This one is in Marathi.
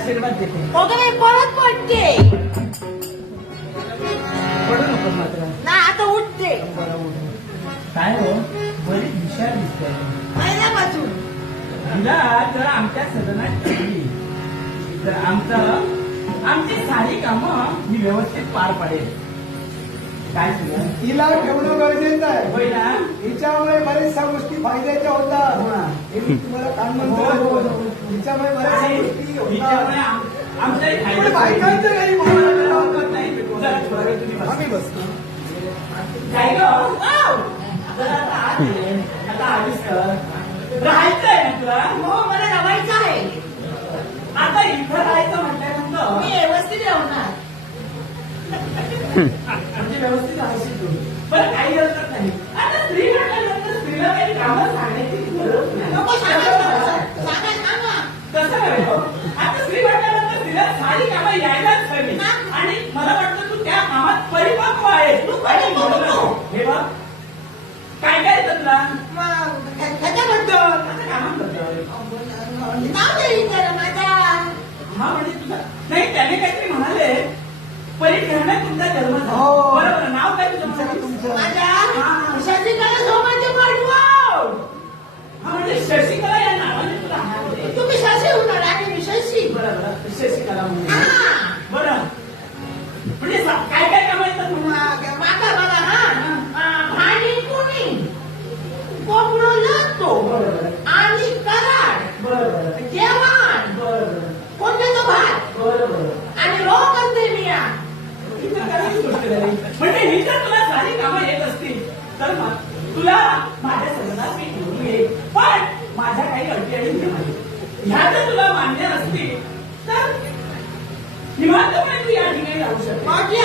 आशीर्वाद देते. वगैरे परत पडते. पडू नको मात्र. ना आता उठते. काय हो बरीच हुशार दिसते. पहिल्यापासून तिला जर आमच्या सदनात ठेवली तर आमची सारी कामं ही व्यवस्थित पार पडेल. काय तुला तिला ठेवणं गरजेचं आहे. होय ना. हिच्यामुळे बऱ्याचशा गोष्टी फायद्याच्या होतात. हे मी तुम्हाला काल म्हणतो. हिच्यामुळे बऱ्याचशा गोष्टी होतात. पण बायकांच्या घरी आम्ही बसतो. काय ग आता आलीस का राहायचंय ना तुला. हो मला रवायचं आहे. आता इथं राहायचं म्हटल्यानंतर मी व्यवस्थित राहणार. म्हणजे व्यवस्थित राहायची तू. बरं काही हरकत नाही. आता स्त्री म्हटल्यानंतर स्त्रीला काही कामं सांगण्याची गरज नाही. नको सांगा. कसं नव्हे हो. आता स्त्री म्हटल्यानंतर स्त्रीला सारी कामं यायलाच हवी. आणि मला वाटतं तू त्या कामात परिपक्व आहेस. तू आणि परिपक्व. म्हणून हे बघ काय काय येतं तुला त्याच्याबद्दल आता कामाबद्दल. नाव तरी तर माझा. हा म्हणजे तुझा नाही त्याने काहीतरी म्हणाले परिठेवण्यात तुमचा जन्म झाला. हो. बरोबर नाव काय तुझं म्हणाले? तुमचं माझ्या शशिकला सोबत पाठवा. हा म्हणजे शशिकला या नावाने तुला हाणले. तुम्ही शशी होणार आणि मी शशी. बरोबर शशिकला म्हणून. हा. बरं म्हणजे काय काय कामं येतात म्हणून. माता मला भांडी कुणी कोपडो लागतो बरोबर आणि कराड बरोबर जेवण बरोबर कोणत्याचा भात बरोबर आणि रोग अंधे मिया. म्हणजे ही जर तुला सारी कामं येत असतील तर मग तुला माझ्या सदनात मी घेऊन येईल. पण माझ्या काही अटी आणि नियम आहेत. ह्या जर तुला मान्य असतील तर निवांतपणे तू या ठिकाणी राहू शकते. माझी